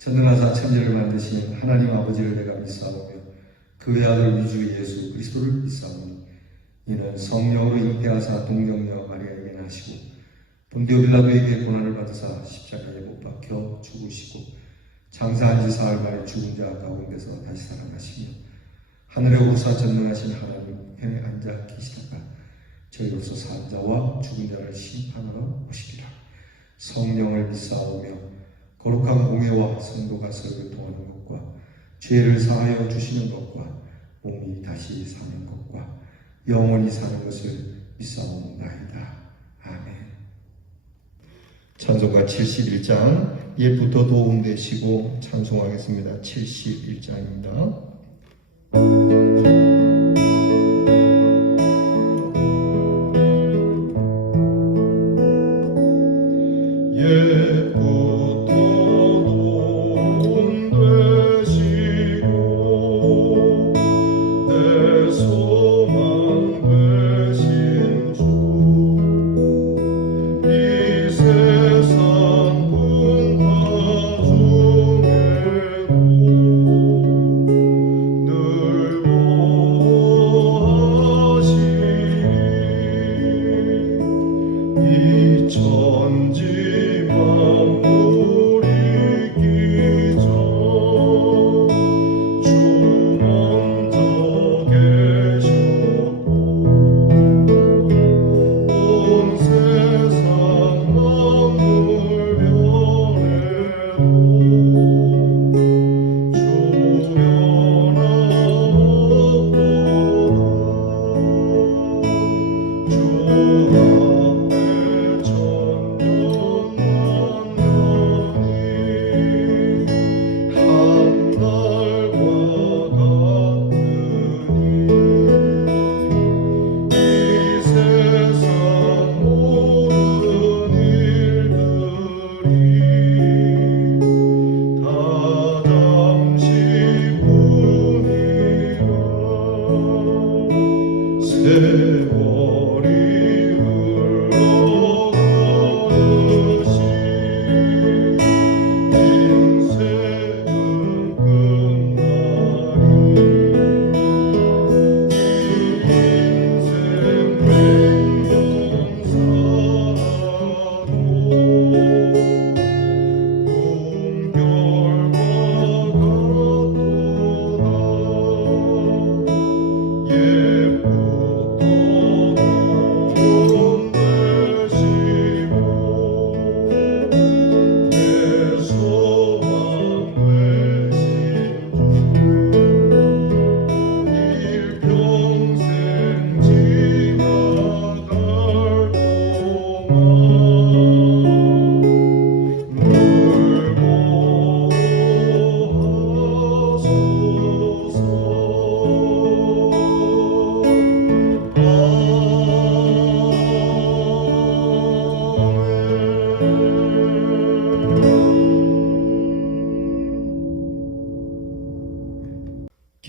전능하사 천지를 만드신 하나님 아버지를 내가 믿사오며 그 외아들 위주 예수 그리스도를 믿사오니 이는 성령으로 잉태하사 동정녀 마리아에게 나시고 본디오 빌라도에게 고난을 받으사 십자가에 못 박혀 죽으시고 장사한 지 사흘 만에 죽은 자 가운데서 다시 살아나시며 하늘에 오르사 전능하신 하나님께 앉아 계시다가 저희로서 산 자와 죽은 자를 심판하러 오시리라. 성령을 믿사오며 거룩한 공회와 성도가 서로 통하는 것과 죄를 사하여 주시는 것과 몸이 다시 사는 것과 영원히 사는 것을 믿사옵나이다. 아멘. 찬송가 71장 옛부터 도움되시고 찬송하겠습니다. 71장입니다.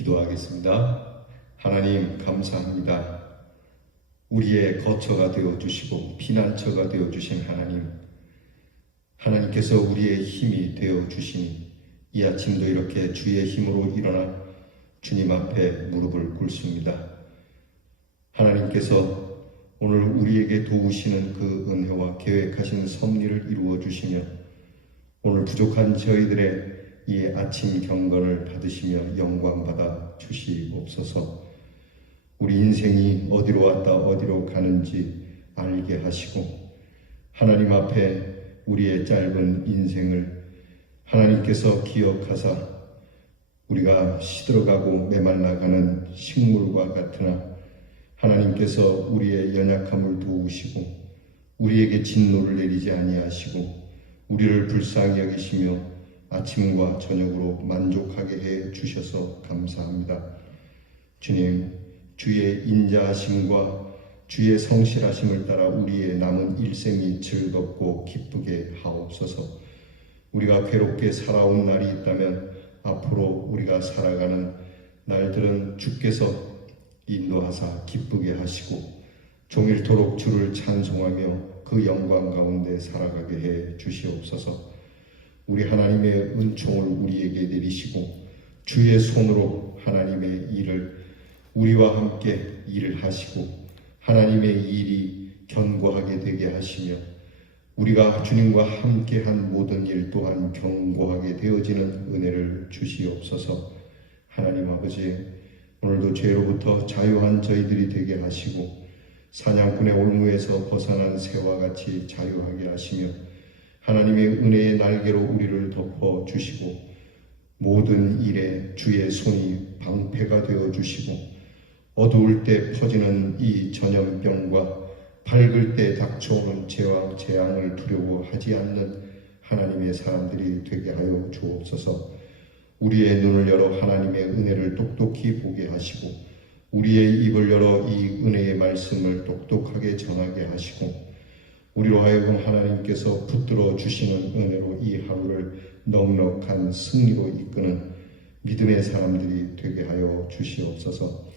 기도하겠습니다. 하나님 감사합니다. 우리의 거처가 되어주시고 피난처가 되어주신 하나님께서 우리의 힘이 되어주시니 이 아침도 이렇게 주의 힘으로 일어나 주님 앞에 무릎을 꿇습니다. 하나님께서 오늘 우리에게 도우시는 그 은혜와 계획하시는 섭리를 이루어 주시며 오늘 부족한 저희들의 이 아침 경건을 받으시며 영광 받아 주시옵소서. 우리 인생이 어디로 왔다 어디로 가는지 알게 하시고 하나님 앞에 우리의 짧은 인생을 하나님께서 기억하사 우리가 시들어가고 메말라가는 식물과 같으나 하나님께서 우리의 연약함을 도우시고 우리에게 진노를 내리지 아니하시고 우리를 불쌍히 여기시며 아침과 저녁으로 만족하게 해 주셔서 감사합니다. 주님, 주의 인자하심과 주의 성실하심을 따라 우리의 남은 일생이 즐겁고 기쁘게 하옵소서. 우리가 괴롭게 살아온 날이 있다면 앞으로 우리가 살아가는 날들은 주께서 인도하사 기쁘게 하시고 종일토록 주를 찬송하며 그 영광 가운데 살아가게 해 주시옵소서. 우리 하나님의 은총을 우리에게 내리시고 주의 손으로 하나님의 일을 우리와 함께 일을 하시고 하나님의 일이 견고하게 되게 하시며 우리가 주님과 함께한 모든 일 또한 견고하게 되어지는 은혜를 주시옵소서. 하나님 아버지, 오늘도 죄로부터 자유한 저희들이 되게 하시고 사냥꾼의 올무에서 벗어난 새와 같이 자유하게 하시며 하나님의 은혜의 날개로 우리를 덮어 주시고 모든 일에 주의 손이 방패가 되어 주시고 어두울 때 퍼지는 이 전염병과 밝을 때 닥쳐오는 재앙을 두려워하지 않는 하나님의 사람들이 되게 하여 주옵소서. 우리의 눈을 열어 하나님의 은혜를 똑똑히 보게 하시고 우리의 입을 열어 이 은혜의 말씀을 똑똑하게 전하게 하시고 우리로 하여금 하나님께서 붙들어 주시는 은혜로 이 하루를 넉넉한 승리로 이끄는 믿음의 사람들이 되게 하여 주시옵소서.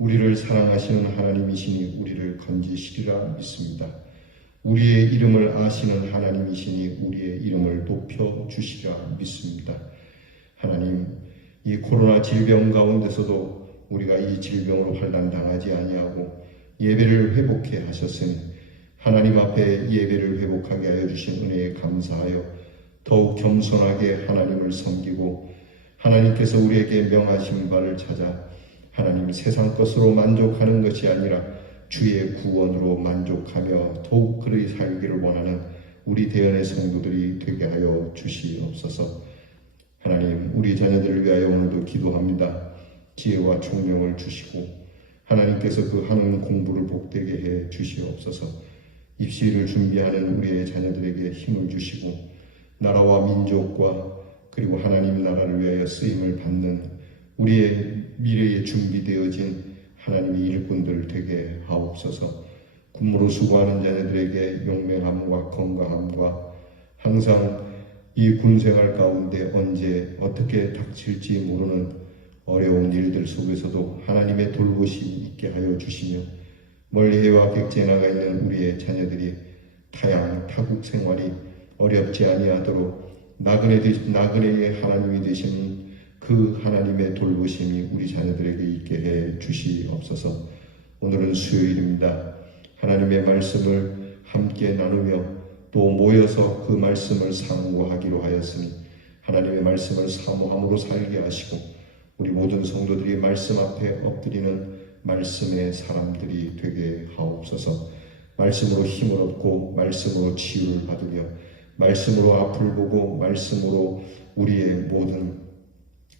우리를 사랑하시는 하나님이시니 우리를 건지시리라 믿습니다. 우리의 이름을 아시는 하나님이시니 우리의 이름을 높여 주시리라 믿습니다. 하나님, 이 코로나 질병 가운데서도 우리가 이 질병으로 환난당하지 아니하고 예배를 회복해 하셨으니 하나님 앞에 예배를 회복하게 하여 주신 은혜에 감사하여 더욱 겸손하게 하나님을 섬기고 하나님께서 우리에게 명하신 바를 찾아 하나님 세상 것으로 만족하는 것이 아니라 주의 구원으로 만족하며 더욱 그리 살기를 원하는 우리 대연의 성도들이 되게 하여 주시옵소서. 하나님, 우리 자녀들을 위하여 오늘도 기도합니다. 지혜와 총명을 주시고 하나님께서 그 하는 공부를 복되게 해 주시옵소서. 입시를 준비하는 우리의 자녀들에게 힘을 주시고 나라와 민족과 그리고 하나님 나라를 위하여 쓰임을 받는 우리의 미래에 준비되어진 하나님의 일꾼들 되게 하옵소서. 군무로 수고하는 자녀들에게 용맹함과 건강함과 항상 이 군생활 가운데 언제 어떻게 닥칠지 모르는 어려운 일들 속에서도 하나님의 돌보심이 있게 하여 주시며 멀리 해와 객지에 나가 있는 우리의 자녀들이 타국 생활이 어렵지 아니하도록 나그네의 하나님이 되신 그 하나님의 돌보심이 우리 자녀들에게 있게 해 주시옵소서. 오늘은 수요일입니다. 하나님의 말씀을 함께 나누며 또 모여서 그 말씀을 사모하기로 하였으니 하나님의 말씀을 사모함으로 살게 하시고 우리 모든 성도들이 말씀 앞에 엎드리는 말씀의 사람들이 되게 하옵소서. 말씀으로 힘을 얻고 말씀으로 치유를 받으며 말씀으로 앞을 보고 말씀으로 우리의 모든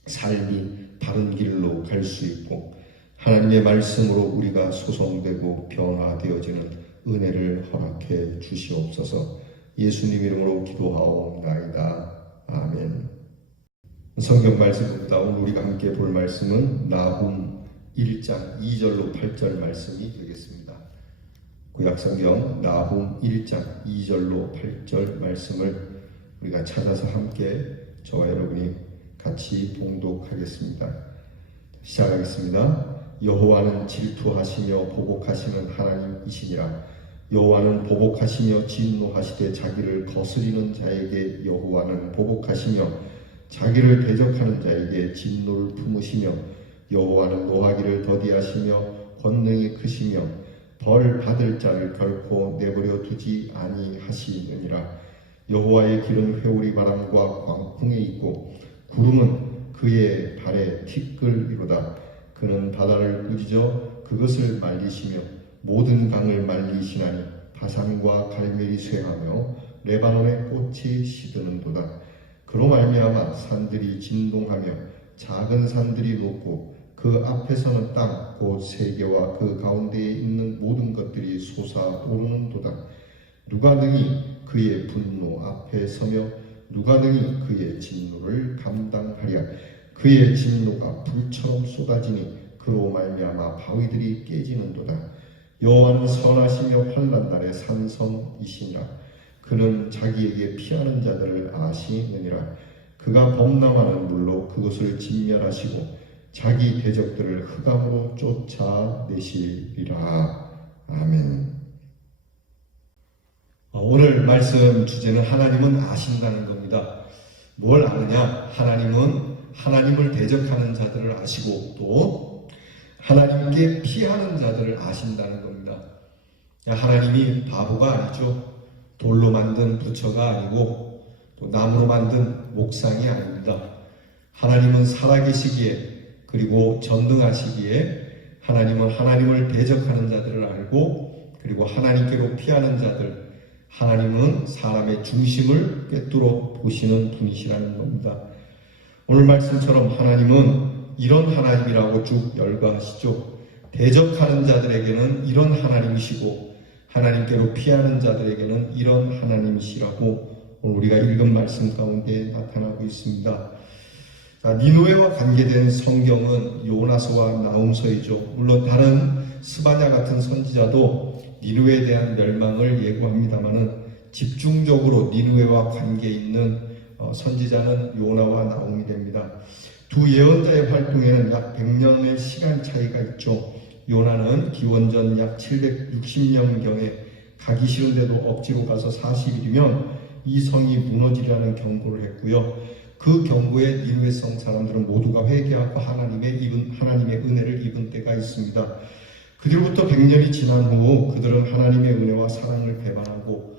삶이 바른 길로 갈 수 있고 하나님의 말씀으로 우리가 소성되고 변화되어지는 은혜를 허락해 주시옵소서. 예수님 이름으로 기도하옵나이다. 아멘. 성경 말씀입니다. 오늘 우리가 함께 볼 말씀은 나훔 1장 2절로 8절 말씀이 되겠습니다. 구약성경 나훔 1장 2절로 8절 말씀을 우리가 찾아서 함께 저와 여러분이 같이 봉독하겠습니다. 시작하겠습니다. 여호와는 질투하시며 보복하시는 하나님이시니라. 여호와는 보복하시며 진노하시되 자기를 거스리는 자에게 여호와는 보복하시며 자기를 대적하는 자에게 진노를 품으시며 여호와는 노하기를 더디하시며 권능이 크시며 벌 받을 자를 결코 내버려 두지 아니하시느니라. 여호와의 길은 회오리 바람과 광풍에 있고 구름은 그의 발에 티끌이로다. 그는 바다를 꾸짖어 그것을 말리시며 모든 강을 말리시나니 바산과 갈멜이 쇠하며 레바논의 꽃이 시드는도다. 그로 말미암아 산들이 진동하며 작은 산들이 높고 그 앞에서는 땅 곧 세계와 그 가운데에 있는 모든 것들이 솟아오르는도다. 누가 능히 그의 분노 앞에 서며 누가 능히 그의 진노를 감당하랴. 그의 진노가 불처럼 쏟아지니 그로 말미암아 바위들이 깨지는도다. 여호와는 선하시며 환난 날의 산성이시니라. 그는 자기에게 피하는 자들을 아시느니라. 그가 범람하는 물로 그것을 진멸하시고 자기 대적들을 흑암으로 쫓아내시리라. 아멘. 오늘 말씀 주제는 하나님은 아신다는 겁니다. 뭘 아느냐? 하나님은 하나님을 대적하는 자들을 아시고 또 하나님께 피하는 자들을 아신다는 겁니다. 하나님이 바보가 아니죠. 돌로 만든 부처가 아니고 또 나무로 만든 목상이 아닙니다. 하나님은 살아계시기에 그리고 전능하시기에 하나님은 하나님을 대적하는 자들을 알고 그리고 하나님께로 피하는 자들, 하나님은 사람의 중심을 꿰뚫어 보시는 분이시라는 겁니다. 오늘 말씀처럼 하나님은 이런 하나님이라고 쭉 열거하시죠. 대적하는 자들에게는 이런 하나님이시고 하나님께로 피하는 자들에게는 이런 하나님이시라고 오늘 우리가 읽은 말씀 가운데 나타나고 있습니다. 니느웨와 관계된 성경은 요나서와 나훔서이죠. 물론 다른 스바냐 같은 선지자도 니느웨에 대한 멸망을 예고합니다마는 집중적으로 니느웨와 관계 있는 선지자는 요나와 나훔이 됩니다. 두 예언자의 활동에는 약 100년의 시간 차이가 있죠. 요나는 기원전 약 760년경에 가기 싫은데도 억지로 가서 40일이면 이 성이 무너지리라는 경고를 했고요. 그 경고에 니느웨 성 사람들은 모두가 회개하고 하나님의 은혜를 입은 때가 있습니다. 그 뒤로부터 100년이 지난 후 그들은 하나님의 은혜와 사랑을 배반하고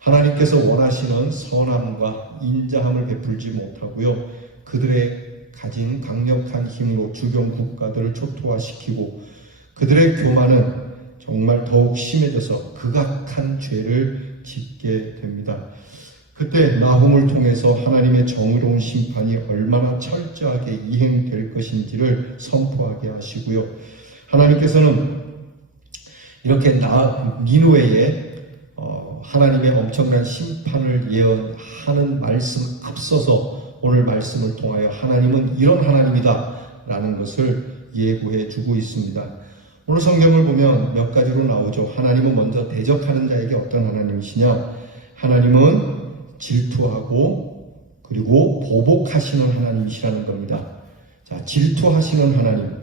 하나님께서 원하시는 선함과 인자함을 베풀지 못하고요. 그들의 가진 강력한 힘으로 주변 국가들을 초토화시키고 그들의 교만은 정말 더욱 심해져서 극악한 죄를 짓게 됩니다. 그때 나훔을 통해서 하나님의 정의로운 심판이 얼마나 철저하게 이행될 것인지를 선포하게 하시고요. 하나님께서는 이렇게 니느웨에 하나님의 엄청난 심판을 예언하는 말씀 앞서서 오늘 말씀을 통하여 하나님은 이런 하나님이다 라는 것을 예고해 주고 있습니다. 오늘 성경을 보면 몇 가지로 나오죠. 하나님은 먼저 대적하는 자에게 어떤 하나님이시냐? 하나님은 질투하고 그리고 보복하시는 하나님이시라는 겁니다. 자, 질투하시는 하나님.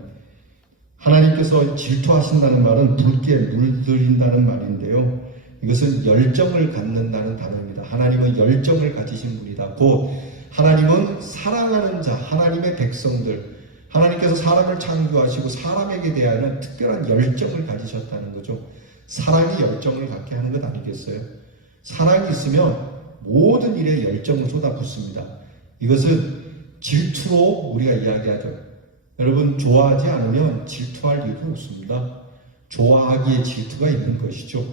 하나님께서 질투하신다는 말은 붉게 물들인다는 말인데요. 이것은 열정을 갖는다는 단어입니다. 하나님은 열정을 가지신 분이다. 곧 하나님은 사랑하는 자, 하나님의 백성들, 하나님께서 사람을 창조하시고 사람에게 대하여 특별한 열정을 가지셨다는 거죠. 사랑이 열정을 갖게 하는 것 아니겠어요? 사랑이 있으면 모든 일에 열정을 쏟아붓습니다. 이것은 질투로 우리가 이야기하죠. 여러분, 좋아하지 않으면 질투할 이유가 없습니다. 좋아하기에 질투가 있는 것이죠.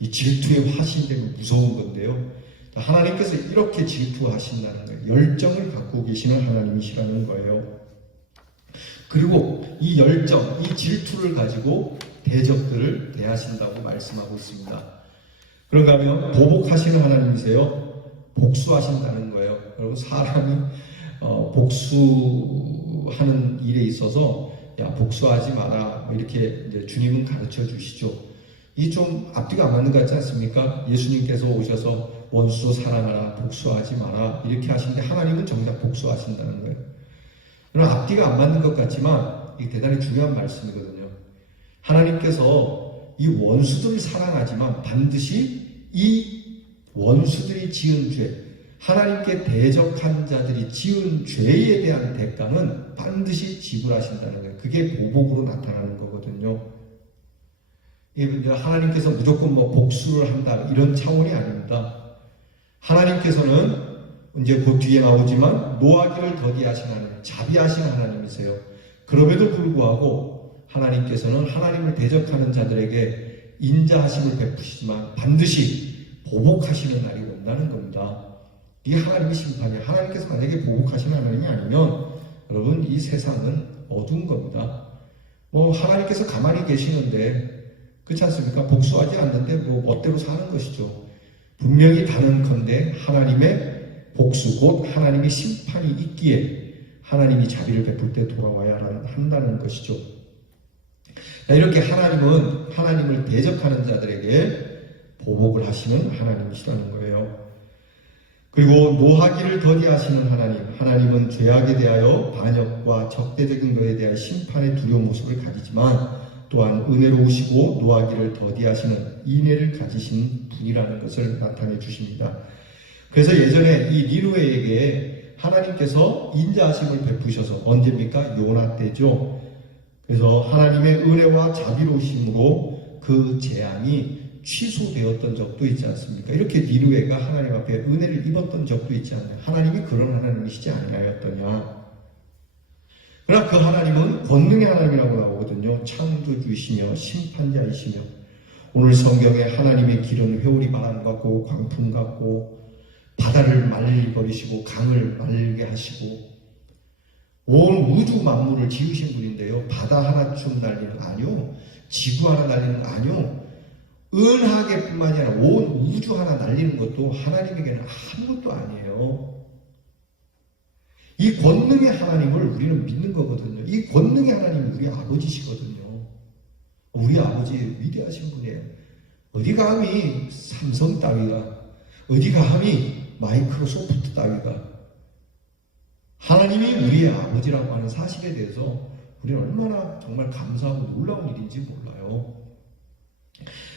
이 질투의 화신되고 무서운 건데요. 하나님께서 이렇게 질투하신다는 거예요. 열정을 갖고 계시는 하나님이시라는 거예요. 그리고 이 열정, 이 질투를 가지고 대적들을 대하신다고 말씀하고 있습니다. 그런가 하면 보복하시는 하나님이세요. 복수하신다는 거예요. 여러분, 사람이 복수하는 일에 있어서 야, 복수하지 마라 이렇게 이제 주님은 가르쳐 주시죠. 이 좀 앞뒤가 안 맞는 것 같지 않습니까? 예수님께서 오셔서 원수 사랑하라, 복수하지 마라 이렇게 하시는데 하나님은 정작 복수하신다는 거예요. 그럼 앞뒤가 안 맞는 것 같지만 이게 대단히 중요한 말씀이거든요. 하나님께서 이 원수들을 사랑하지만 반드시 이 원수들이 지은 죄, 하나님께 대적한 자들이 지은 죄에 대한 대가는 반드시 지불하신다는 거예요. 그게 보복으로 나타나는 거거든요. 하나님께서 무조건 복수를 한다 이런 차원이 아닙니다. 하나님께서는 이제 그 뒤에 나오지만 노하기를 더디하신 하나님, 자비하신 하나님이세요. 그럼에도 불구하고 하나님께서는 하나님을 대적하는 자들에게 인자하심을 베푸시지만 반드시 보복하시는 날이 온다는 겁니다. 이게 하나님의 심판이에요. 하나님께서 만약에 보복하시는 하나님이 아니면 여러분 이 세상은 어두운 겁니다. 하나님께서 가만히 계시는데 그렇지 않습니까? 복수하지 않는데 멋대로 사는 것이죠. 분명히 단언컨대 하나님의 복수 곧 하나님의 심판이 있기에 하나님이 자비를 베풀 때 돌아와야 한다는 것이죠. 이렇게 하나님은 하나님을 대적하는 자들에게 보복을 하시는 하나님이시라는 거예요. 그리고 노하기를 더디하시는 하나님은 죄악에 대하여 반역과 적대적인 것에 대한 심판의 두려운 모습을 가지지만 또한 은혜로우시고 노하기를 더디하시는 인애를 가지신 분이라는 것을 나타내 주십니다. 그래서 예전에 이 니느웨에게 하나님께서 인자하심을 베푸셔서 언제입니까? 요나 때죠. 그래서 하나님의 은혜와 자비로우심으로 그 재앙이 취소되었던 적도 있지 않습니까? 이렇게 니느웨가 하나님 앞에 은혜를 입었던 적도 있지 않나요? 하나님이 그런 하나님이시지 아니하였더냐? 그러나 그 하나님은 권능의 하나님이라고 나오거든요. 창조주이시며 심판자이시며, 오늘 성경에 하나님의 길은 회오리 바람 같고 광풍 같고 바다를 말리버리시고 강을 말게 하시고 온 우주 만물을 지으신 분인데요. 바다 하나쯤 날리는 거 아니요, 지구 하나 날리는 거 아니요, 은하계 뿐만이 아니라 온 우주 하나 날리는 것도 하나님에게는 아무것도 아니에요. 이 권능의 하나님을 우리는 믿는 거거든요. 이 권능의 하나님이 우리 아버지시거든요. 우리 아버지 위대하신 분이에요. 어디 감히 삼성 따위가, 어디 감히 마이크로소프트 따위가 하나님이 우리의 아버지라고 하는 사실에 대해서 우리는 얼마나 정말 감사하고 놀라운 일인지 몰라요.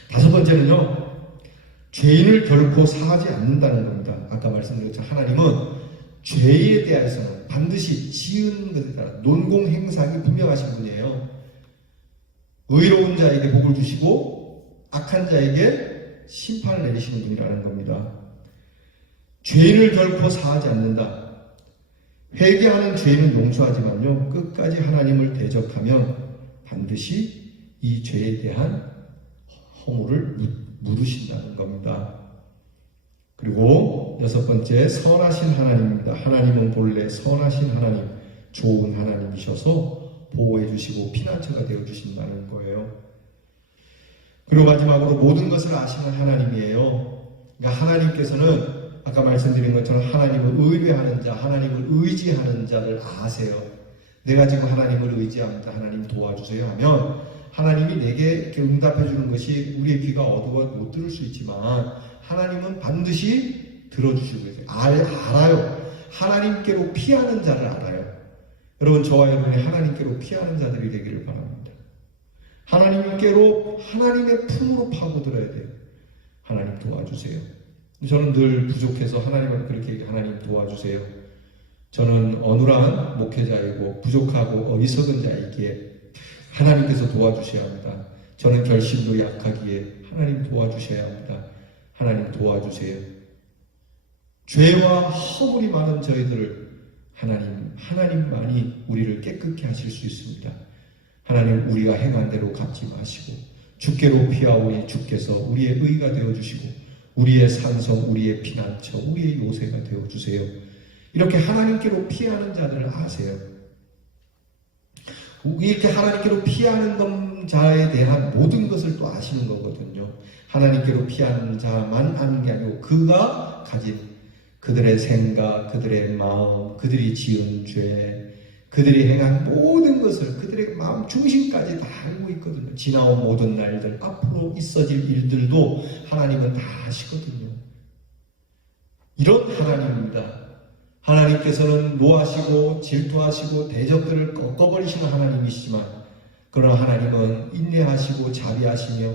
다섯 번째는요, 죄인을 결코 사하지 않는다는 겁니다. 아까 말씀드린 것처럼 하나님은 죄에 대해서는 반드시 지은 것에 따라 논공행사하기 분명하신 분이에요. 의로운 자에게 복을 주시고 악한 자에게 심판을 내리시는 분이라는 겁니다. 죄인을 결코 사하지 않는다. 회개하는 죄인은 용서하지만요, 끝까지 하나님을 대적하면 반드시 이 죄에 대한 허물을 물으신다는 겁니다. 그리고 여섯 번째, 선하신 하나님입니다. 하나님은 본래 선하신 하나님, 좋은 하나님이셔서 보호해 주시고 피난처가 되어 주신다는 거예요. 그리고 마지막으로 모든 것을 아시는 하나님이에요. 그러니까 하나님께서는 아까 말씀드린 것처럼 하나님을 의뢰하는 자, 하나님을 의지하는 자를 아세요. 내가 지금 하나님을 의지합니다, 하나님 도와주세요 하면 하나님이 내게 이렇게 응답해 주는 것이 우리의 귀가 어두워 못 들을 수 있지만 하나님은 반드시 들어주시고 계세요. 알아요. 하나님께로 피하는 자를 알아요. 여러분, 저와 여러분이 하나님께로 피하는 자들이 되기를 바랍니다. 하나님께로, 하나님의 품으로 파고들어야 돼요. 하나님 도와주세요. 저는 늘 부족해서 하나님을 그렇게 얘기해요. 하나님 도와주세요. 저는 어눌한 목회자이고 부족하고 어리석은 자이기에 하나님께서 도와주셔야 합니다. 저는 결심도 약하기에 하나님 도와주셔야 합니다. 하나님 도와주세요. 죄와 허물이 많은 저희들을 하나님만이 우리를 깨끗게 하실 수 있습니다. 하나님, 우리가 행한 대로 갚지 마시고 주께로 피하오니 주께서 우리의 의가 되어주시고 우리의 산성, 우리의 피난처, 우리의 요새가 되어주세요. 이렇게 하나님께로 피하는 자들을 아세요. 이렇게 하나님께로 피하는 자에 대한 모든 것을 또 아시는 거거든요. 하나님께로 피하는 자만 아는 게 아니고 그가 가진 그들의 생각, 그들의 마음, 그들이 지은 죄, 그들이 행한 모든 것을, 그들의 마음 중심까지 다 알고 있거든요. 지나온 모든 날들, 앞으로 있어질 일들도 하나님은 다 아시거든요. 이런 하나님입니다. 하나님께서는 노하시고 질투하시고 대적들을 꺾어버리시는 하나님이시지만, 그러나 하나님은 인내하시고 자비하시며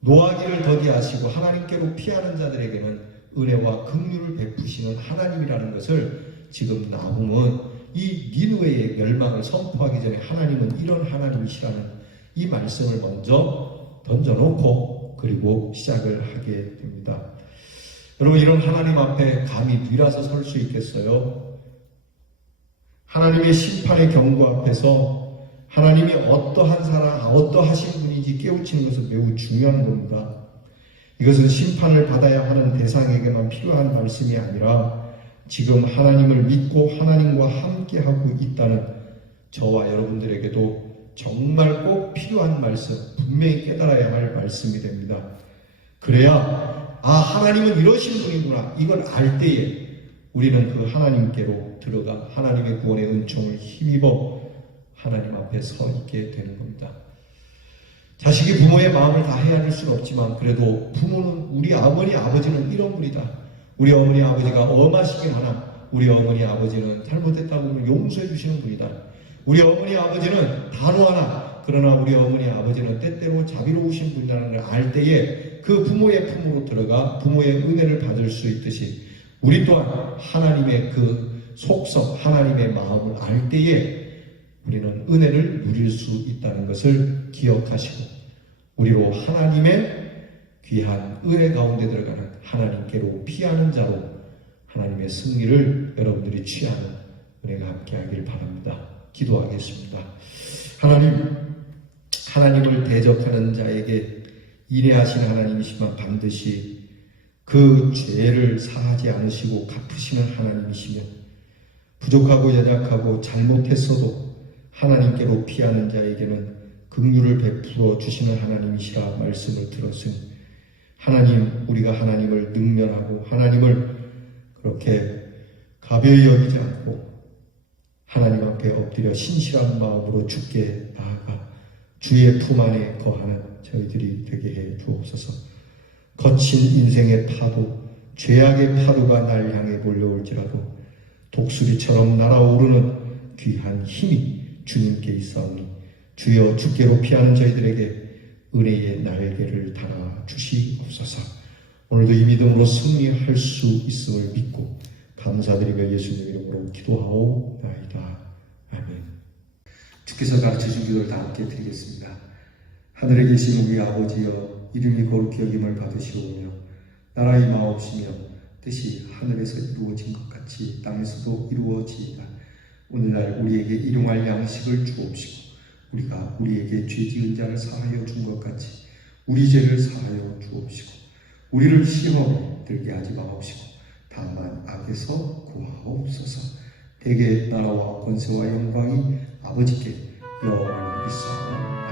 노하기를 더디하시고 하나님께로 피하는 자들에게는 은혜와 긍휼을 베푸시는 하나님이라는 것을 지금 나훔은 이 니느웨의 멸망을 선포하기 전에 하나님은 이런 하나님이시라는 이 말씀을 먼저 던져놓고 그리고 시작을 하게 됩니다. 여러분, 이런 하나님 앞에 감히 뒤라서 설 수 있겠어요? 하나님의 심판의 경고 앞에서 하나님이 어떠한 사람, 어떠하신 분인지 깨우치는 것은 매우 중요한 겁니다. 이것은 심판을 받아야 하는 대상에게만 필요한 말씀이 아니라 지금 하나님을 믿고 하나님과 함께하고 있다는 저와 여러분들에게도 정말 꼭 필요한 말씀, 분명히 깨달아야 할 말씀이 됩니다. 그래야 하나님은 이러신 분이구나, 이걸 알 때에 우리는 그 하나님께로 들어가 하나님의 구원의 은총을 힘입어 하나님 앞에 서 있게 되는 겁니다. 자식이 부모의 마음을 다 헤아릴 수는 없지만 그래도 부모는, 우리 어머니 아버지는 이런 분이다, 우리 어머니 아버지가 엄하시긴 하나 우리 어머니 아버지는 잘못했다고 하면 용서해 주시는 분이다, 우리 어머니 아버지는 단호하나 그러나 우리 어머니 아버지는 때때로 자비로우신 분이라는 걸 알 때에 그 부모의 품으로 들어가 부모의 은혜를 받을 수 있듯이 우리 또한 하나님의 그 속성 하나님의 마음을 알 때에 우리는 은혜를 누릴 수 있다는 것을 기억하시고 우리로 하나님의 귀한 은혜 가운데 들어가는 하나님께로 피하는 자로 하나님의 승리를 여러분들이 취하는 은혜가 함께하길 바랍니다. 기도하겠습니다. 하나님을 대적하는 자에게 인애하시는 하나님이시면 반드시 그 죄를 사하지 않으시고 갚으시는 하나님이시며 부족하고 연약하고 잘못했어도 하나님께로 피하는 자에게는 긍휼을 베풀어 주시는 하나님이시라 말씀을 들었으니 하나님, 우리가 하나님을 능멸하고 하나님을 그렇게 가벼이 여기지 않고 하나님 앞에 엎드려 신실한 마음으로 주께 나아가 주의 품 안에 거하는 저희들이 되게 해 주옵소서. 거친 인생의 파도, 죄악의 파도가 날 향해 몰려올지라도 독수리처럼 날아오르는 귀한 힘이 주님께 있사오니 주여 주께로 피하는 저희들에게 은혜의 날개를 달아 주시옵소서. 오늘도 이 믿음으로 승리할 수 있음을 믿고 감사드리며 예수님 이름으로 기도하오나이다. 아멘. 주께서 가르쳐준 기도를 다 함께 드리겠습니다. 하늘에 계신 우리 아버지여, 이름이 거룩히 여김을 받으시오며 나라 임하옵시며 뜻이 하늘에서 이루어진 것 같이 땅에서도 이루어지이다. 오늘날 우리에게 일용할 양식을 주옵시고 우리가 우리에게 죄 지은 자를 사하여 준 것 같이 우리 죄를 사하여 주옵시고 우리를 시험에 들게 하지 마옵시고 다만 악에서 구하옵소서. 대개 나라와 권세와 영광이 아버지께 영원히 있사오니